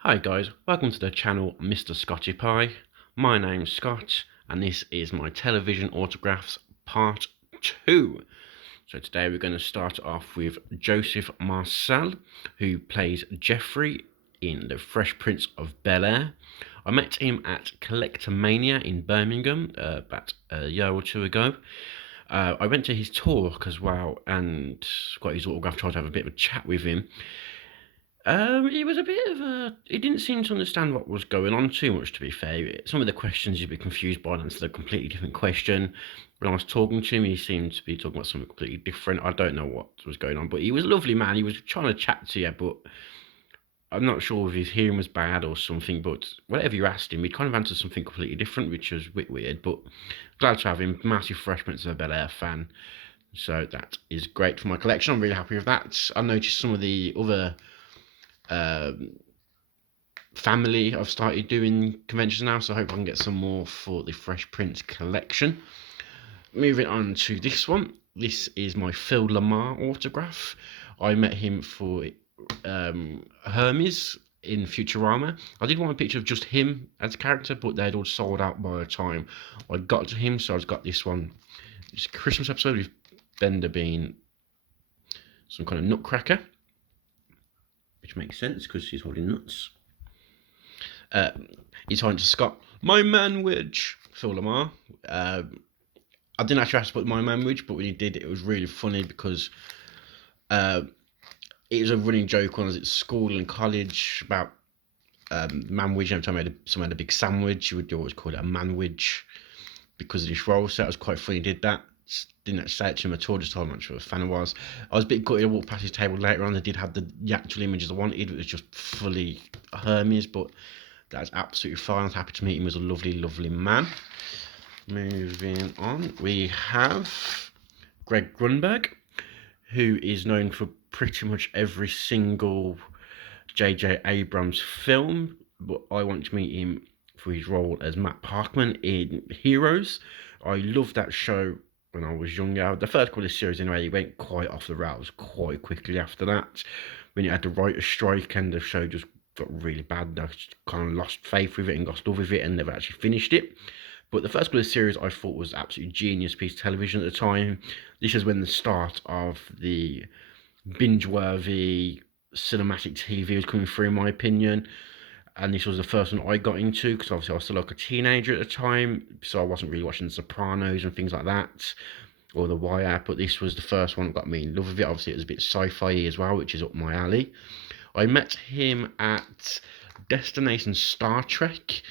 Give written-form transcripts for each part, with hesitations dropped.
Hi guys, welcome to the channel Mr. Scotty Pie. My name's Scott and this is my television autographs part 2. So today we're going to start off with Joseph Marcel, who plays Jeffrey in The Fresh Prince of Bel-Air. I met him at Collectomania in Birmingham about a year or two ago. I went to his talk as well and got his autograph, tried to have a bit of a chat with him. He was a bit of a. He didn't seem to understand what was going on too much, to be fair. Some of the questions you'd be confused by and answered a completely different question. When I was talking to him, he seemed to be talking about something completely different. I don't know what was going on, but he was a lovely man. He was trying to chat to you, but I'm not sure if his hearing was bad or something. But whatever you asked him, he kind of answered something completely different, which was a bit weird. But glad to have him. Massive Fresh Prince of Bel-Air fan. So that is great for my collection. I'm really happy with that. I noticed some of the other family I've started doing conventions now, so I hope I can get some more for the Fresh Prince collection. Moving on to this one. This is my Phil Lamar autograph. I met him for Hermes in Futurama. I did want a picture of just him as a character, but they'd all sold out by the time I got to him, so I've got this one. It's a Christmas episode with Bender being some kind of nutcracker, which makes sense because he's holding nuts. He's holding to Scott. My man Widge, Phil Lamar. I didn't actually have to put my man Widge, but when he did, it was really funny because it was a running joke when I was at school and college about man Widge. Every time someone had a big sandwich, you would always call it a man Widge because of this role. So that was quite funny. He did that. Didn't actually say it to him at all, just told him how much of a fan I was. I was a bit gutted. I walked past his table later on. They did have the actual images I wanted. It was just fully Hermes, but that's absolutely fine. I was happy to meet him. He was a lovely, lovely man. Moving on, we have Greg Grunberg, who is known for pretty much every single J.J. Abrams film, but I want to meet him for his role as Matt Parkman in Heroes. I loved that show when I was younger. The first couple of series, anyway, it went quite off the rails quite quickly after that. When you had the writer's strike and the show just got really bad, I kind of lost faith with it and lost love with it and never actually finished it. But the first couple of series I thought was absolutely genius piece of television at the time. This is when the start of the binge-worthy cinematic TV was coming through, in my opinion. And this was the first one I got into because obviously I was still like a teenager at the time, so I wasn't really watching The Sopranos and things like that, or The Wire. But this was the first one that got me in love with it. Obviously, it was a bit sci-fi as well, which is up my alley. I met him at Destination Star Trek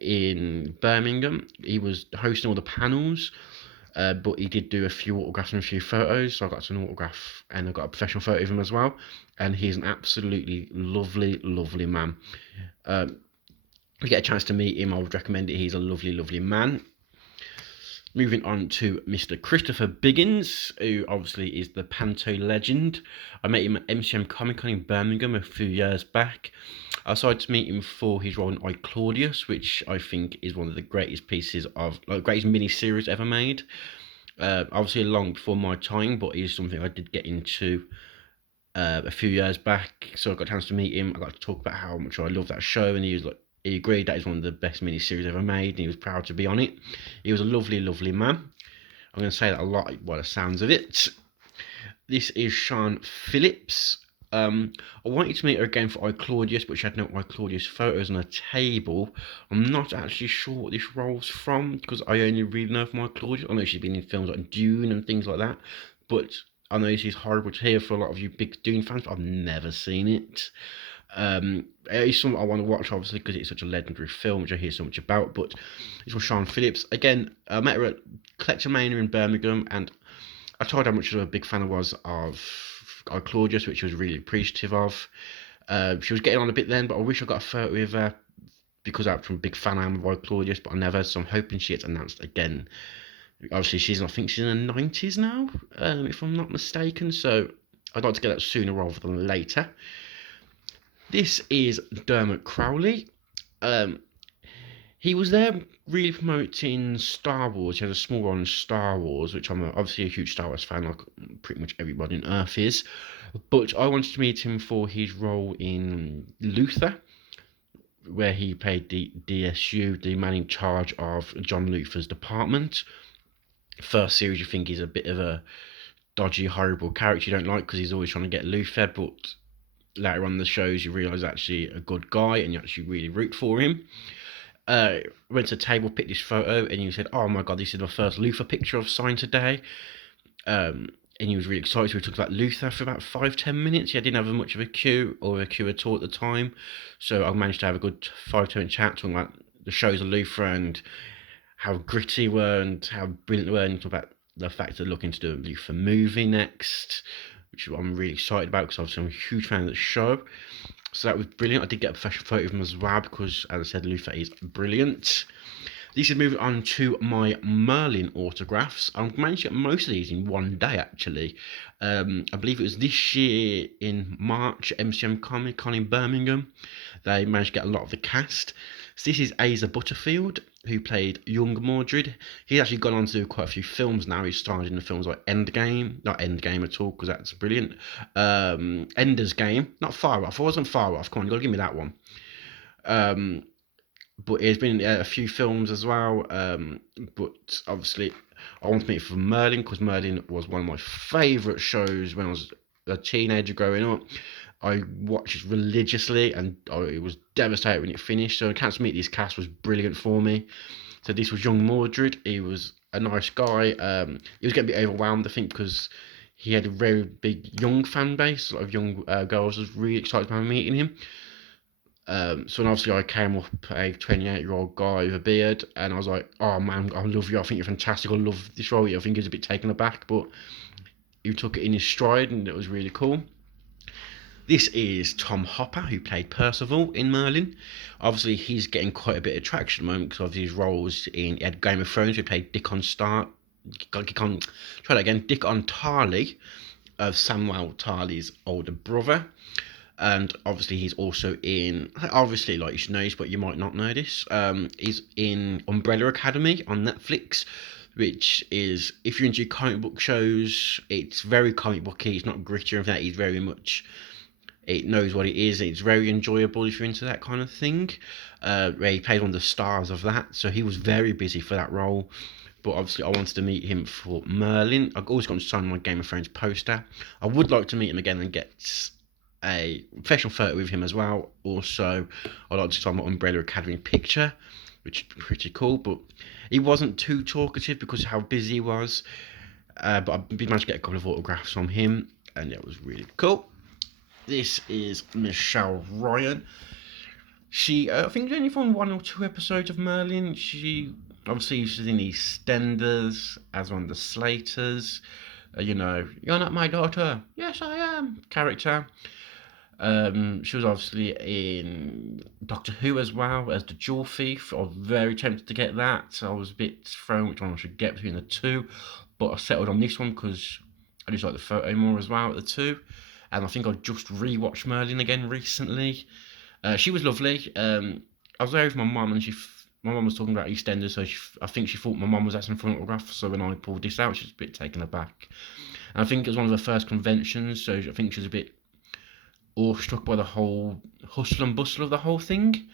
in Birmingham. He was hosting all the panels, but he did do a few autographs and a few photos, so I got an autograph and I got a professional photo of him as well, and he's an absolutely lovely, lovely man. If you get a chance to meet him, I would recommend it. He's a lovely, lovely man. Moving on to Mr. Christopher Biggins, who obviously is the Panto legend. I met him at MCM Comic Con in Birmingham a few years back. I decided to meet him for his role in I, Claudius, which I think is one of the greatest pieces of, like, greatest mini-series ever made. Obviously long before my time, but it is something I did get into a few years back. So I got a chance to meet him. I got to talk about how much I love that show, and he was like, he agreed that is one of the best miniseries ever made, and he was proud to be on it. He was a lovely, lovely man. I'm going to say that a lot by the sounds of it. This is Sean Phillips. I wanted to meet her again for I, Claudius, but she had no I, Claudius photos on her table. I'm not actually sure what this role's from, because I only really know from I, Claudius. I know she's been in films like Dune and things like that, but I know this is horrible to hear for a lot of you big Dune fans, but I've never seen it. It's something I want to watch, obviously, because it's such a legendary film, which I hear so much about. But it's with Sean Phillips. Again, I met her at Collectomania in Birmingham, and I told her how much of a big fan I was of Claudius, which she was really appreciative of. She was getting on a bit then, but I wish I got a photo with her, because I'm a big fan I am of Claudius, but I never, so I'm hoping she gets announced again. Obviously, I think she's in her 90s now, if I'm not mistaken, so I'd like to get that sooner rather than later. This is Dermot Crowley. He was there really promoting Star Wars. He has a small role in Star Wars, which I'm obviously a huge Star Wars fan, like pretty much everybody on Earth is. But I wanted to meet him for his role in Luther, where he played the DSU, the man in charge of John Luther's department. First series, you think he's a bit of a dodgy, horrible character you don't like because he's always trying to get Luther, but later on in the shows, you realise actually a good guy and you actually really root for him. Went to the table, picked this photo, and you said, "Oh my god, this is my first Luther picture I've signed today." And he was really excited. So we talked about Luther for about 5-10 minutes. I didn't have much of a queue at all at the time, so I managed to have a good 5-10 minute chat talking about the shows of Luther and how gritty were and how brilliant they were, and about the fact that they're looking to do a Luther movie next, which I'm really excited about because obviously I'm a huge fan of the show. So that was brilliant. I did get a professional photo of him as well because, as I said, Luther is brilliant. This is moving on to my Merlin autographs. I managed to get most of these in one day, actually. I believe it was this year in March, MCM Comic Con in Birmingham. They managed to get a lot of the cast. So this is Asa Butterfield, who played young Mordred. He's actually gone on to do quite a few films now. He's starred in the films like Endgame, not Endgame at all, because that's brilliant. Ender's Game, not Far Off. I wasn't Far Off. Come on, you got to give me that one. But he's been in a few films as well. But obviously, I want to meet for Merlin because Merlin was one of my favourite shows when I was a teenager growing up. I watched it religiously and it was devastated when it finished. So Chance to meet this cast was brilliant for me. So this was young Mordred. He was a nice guy. He was getting a bit overwhelmed, I think, because he had a very big young fan base. A lot of young girls was really excited about meeting him. So obviously I came up a 28-year-old guy with a beard, and I was like, "Oh man, I love you. I think you're fantastic. I love this role." I think he was a bit taken aback, but he took it in his stride, and it was really cool. This is Tom Hopper, who played Percival in Merlin. Obviously, he's getting quite a bit of traction at the moment because of his roles in Game of Thrones. He played Dickon Tarly, of Samuel Tarly's older brother. And obviously he's also in, obviously like you should know this, but you might not know this, he's in Umbrella Academy on Netflix, which is, if you're into comic book shows, it's very comic booky, it's not gritty or anything, he's very much, it knows what it is, it's very enjoyable if you're into that kind of thing. Where he played one of the stars of that, so he was very busy for that role. But obviously I wanted to meet him for Merlin. I've always got to sign my Game of Thrones poster. I would like to meet him again and get a professional photo with him as well. Also, I'd like to sign my Umbrella Academy picture, which is pretty cool, but he wasn't too talkative because of how busy he was. But I managed to get a couple of autographs from him, and it was really cool. This is Michelle Ryan. She, I think, only from 1 or 2 episodes of Merlin. She obviously she's in EastEnders as one of the Slaters. You're not my daughter. Yes, I am. Character. She was obviously in Doctor Who as well as the Jewel Thief. I was very tempted to get that. I was a bit thrown which one I should get between the two, but I settled on this one because I just like the photo more as well at the two. And I think I just rewatched Merlin again recently. She was lovely. I was there with my mum, and my mum was talking about EastEnders, so I think she thought my mum was asking for an autograph. So when I pulled this out, she was a bit taken aback. And I think it was one of her first conventions, so I think she was a bit awestruck by the whole hustle and bustle of the whole thing.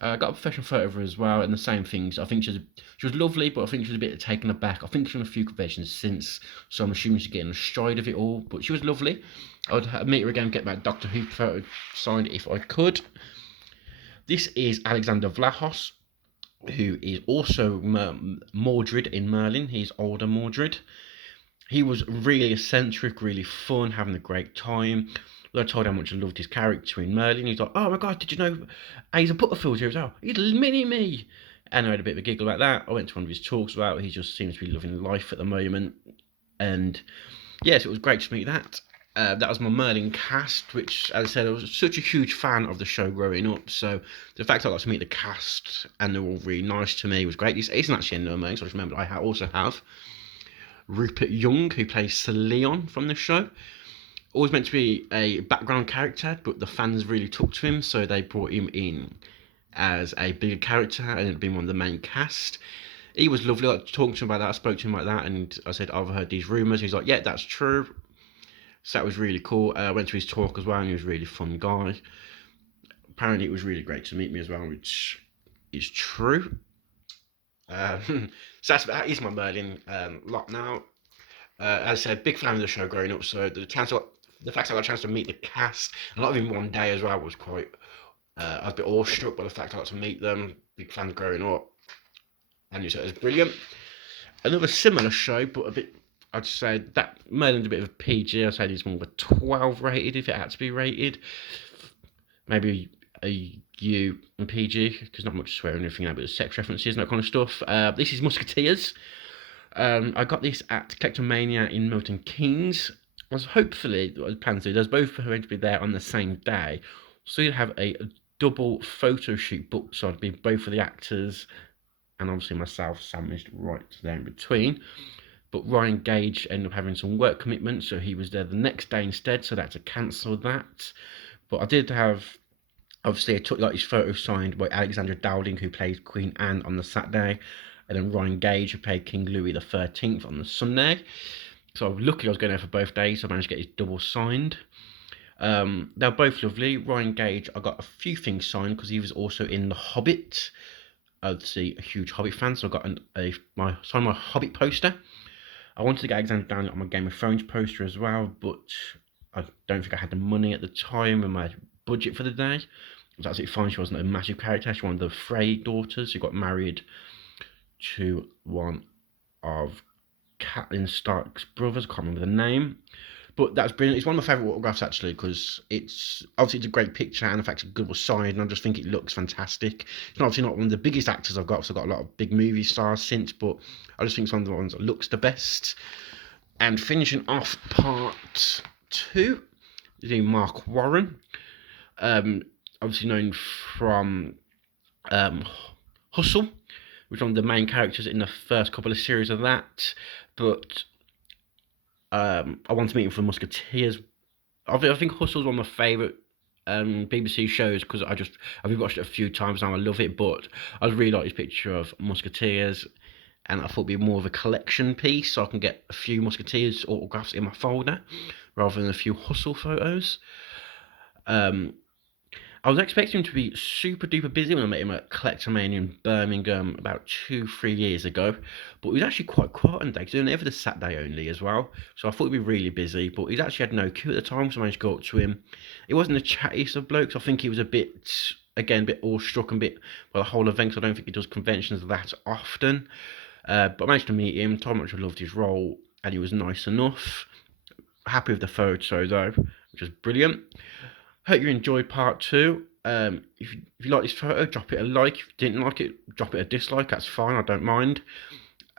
I got a professional photo of her as well, and the same things. I think she was lovely, but I think she was a bit taken aback. I think she's on a few conventions since, so I'm assuming she's getting a stride of it all. But she was lovely. I'd meet her again, get my Doctor Who photo signed if I could. This is Alexander Vlahos, who is also Mordred in Merlin. He's older Mordred. He was really eccentric, really fun, having a great time. I told him how much I loved his character in Merlin. He's like, "Oh my god, did you know Asa Butterfield here as well? He's mini-me." And I had a bit of a giggle about that. I went to one of his talks about he just seems to be loving life at the moment. And yes, it was great to meet that. That was my Merlin cast, which, as I said, I was such a huge fan of the show growing up. So the fact I got to meet the cast and they're all really nice to me was great. This isn't actually a Merlin, so I just remembered I also have Rupert Young, who plays Sir Leon from the show. Always meant to be a background character, but the fans really took to him, so they brought him in as a bigger character and ended up being one of the main cast. He was lovely. I talked to him about that. I spoke to him like that, and I said, "I've heard these rumours." He's like, "Yeah, that's true." So that was really cool. I went to his talk as well, and he was a really fun guy. apparently it was really great to meet me as well, which is true. So that is my Merlin lot now. As I said, big fan of the show growing up, so the fact I got a chance to meet the cast, a lot of them one day as well, was quite. I was a bit awestruck by the fact I got to meet them. Big fan growing up, and it was brilliant. Another similar show, but a bit. I'd say that Merlin's a bit of a PG. I'd say it's more of a 12 rated if it had to be rated. Maybe a U and PG, because not much swearing or anything like that, but sex references and that kind of stuff. This is Musketeers. I got this at tlmy in Milton Keynes. I was hopefully, I plan to do, there's both going to be there on the same day. So you'd have a double photo shoot booked, so I'd be both of the actors and obviously myself sandwiched right there in between. But Ryan Gage ended up having some work commitments, so he was there the next day instead, so I had to cancel that. But I did have, obviously, I took like his photo signed by Alexandra Dowling, who played Queen Anne on the Saturday, and then Ryan Gage, who played King Louis XIII on the Sunday. So luckily I was going there for both days, so I managed to get his double signed. They're both lovely. Ryan Gage, I got a few things signed because he was also in The Hobbit. Obviously a huge Hobbit fan, so I got my Hobbit poster. I wanted to get Alexander Dowling on my Game of Thrones poster as well, but I don't think I had the money at the time and my budget for the day. It was absolutely fine. She wasn't a massive character. She was one of the Frey daughters who got married to one of Catelyn Stark's brothers. I can't remember the name. But that's brilliant. It's one of my favourite autographs actually, because it's obviously it's a great picture and the fact it's a good side, and I just think it looks fantastic. It's obviously not one of the biggest actors I've got, so I've got a lot of big movie stars since, but I just think it's one of the ones that looks the best. And finishing off part 2, is Mark Warren. Obviously known from Hustle, which was one of the main characters in the first couple of series of that, but I want to meet him for Musketeers. I think Hustle's one of my favourite BBC shows because I've watched it a few times and I love it, but I really like his picture of Musketeers, and I thought it'd be more of a collection piece so I can get a few Musketeers autographs in my folder rather than a few Hustle photos. I was expecting him to be super duper busy when I met him at Collectomania in Birmingham about 2-3 years ago, but he was actually quite quiet on the day because he was only ever the Saturday only as well. So I thought he'd be really busy, but he's actually had no queue at the time, so I managed to go up to him. He wasn't the chattiest of blokes. I think he was a bit awestruck and a bit by the whole event, because I don't think he does conventions that often. But I managed to meet him, told him how much I loved his role, and he was nice enough. Happy with the photo though, which was brilliant. Hope you enjoyed part 2. If you like this photo, drop it a like. If you didn't like it, drop it a dislike. That's fine, I don't mind.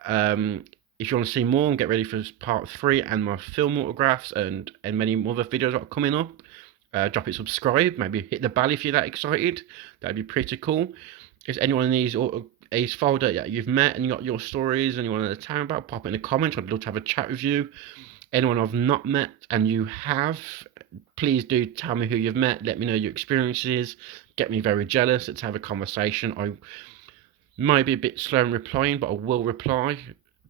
If you want to see more and get ready for part 3 and my film autographs and many other videos that are coming up, drop it, subscribe, maybe hit the bell if you're that excited. That'd be pretty cool. If anyone in these folder that you've met and you got your stories and you want to tell me about, pop it in the comments. I'd love to have a chat with you. Anyone I've not met and you have, please do tell me who you've met. Let me know your experiences. Get me very jealous. Let's have a conversation. I might be a bit slow in replying, but I will reply.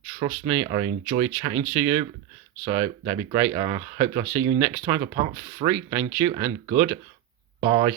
Trust me, I enjoy chatting to you. So that'd be great. I hope I'll see you next time for part 3. Thank you and goodbye.